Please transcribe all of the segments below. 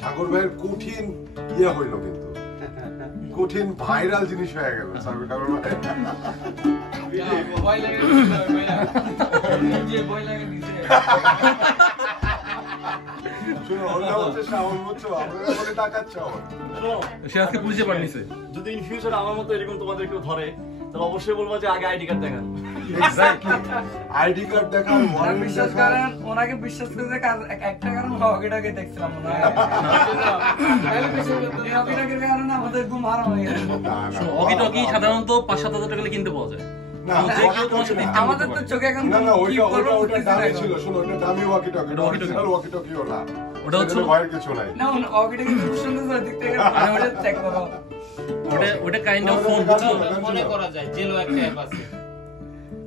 সাগর ভাইয়ের কঠিন ইয়ে হইল, কিন্তু কঠিন ভাইরাল জিনিস হয়ে গেল সাগর ভাই। যদি ইন ফিউচার আমার মতো এরকম তোমাদের কেউ ধরে তাহলে অবশ্যই বলবো যে আগে আইডি কার্ড দেখান। আইডি কার্ড দেখান, বিশ্বাস করেন ওনাকে বিশ্বাস করে একটা কারণ ওয়াকিটকি দেখছিলাম মনে হয়। ওয়াকিটকির কারণে আমাদের ঘুম হারাম হয়ে গেছে। ওয়াকিটকি সাধারণত ৫-৭ টাকা কিনতে পাওয়া যায়। আমাদের তো চোখে এখন না না ওইটা দামি ছিল, শোনো ওটা দামি ওয়াকিটকি, এটা অরিজিনাল ওয়াকিটকিও না, ওটা হচ্ছে ভয়ের কিছু নাই। না ওয়াকিটকি খুব সুন্দর দিক থেকে ওটা চেক করো। ওটা কাইন্ড অফ ফোন বুঝছো, মনে করা যায় জেলো একটা অ্যাপ আছে।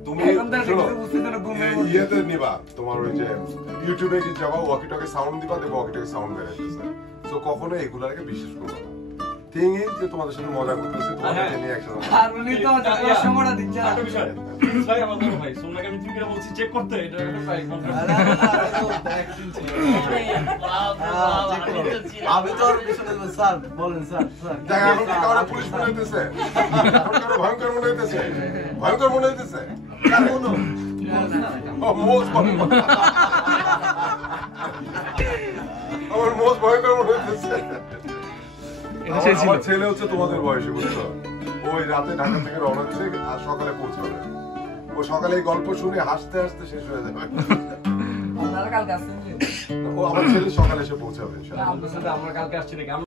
তুমি ইয়েতে নিবা, তোমার ওই যে ইউটিউবে কি যাবা, ওয়াকিটকি সাউন্ড দিবা, দেখো ওয়াকিটকি সাউন্ড বের হইতেছে। সো কখনো এগুলাকে বিশ্বাস করবে না। থিং ইজ যে তোমাদের সাথে মজা করতেছে, তোমাদেরকে নিয়ে একসাথে। আর উনি তো যত সময়টা দিচ্ছে না। একটা বিষয় ভাই, আমার বড় ভাই সোনাকে আমি তুমি বলছি চেক করতে, এটা একটা প্রাইস আমি তো আর পিছনে স্যার বলেন স্যার দেখা এখন কি কারো পুলিশ মনে হইতেছে, এখন কারো ভয়ঙ্কর মনে হইতেছে, ভয়ঙ্কর মনে হইতেছে কার কোন মোজ আমার মোজ ভয়ঙ্কর মনে হইতেছে। আমার ছেলে হচ্ছে তোমাদের বয়সে, বুঝছো, ওই রাতে ঢাকা থেকে রওনা দিচ্ছে আর সকালে পৌঁছাবে। ও সকালে এই গল্প শুনে হাসতে হাসতে শেষ হয়ে যাবে। আপনারা কালকে আসছেন? ও আমার ছেলে সকালে এসে পৌঁছাবে ইনশাআল্লাহ। আমরা কালকে আসছি নাকি?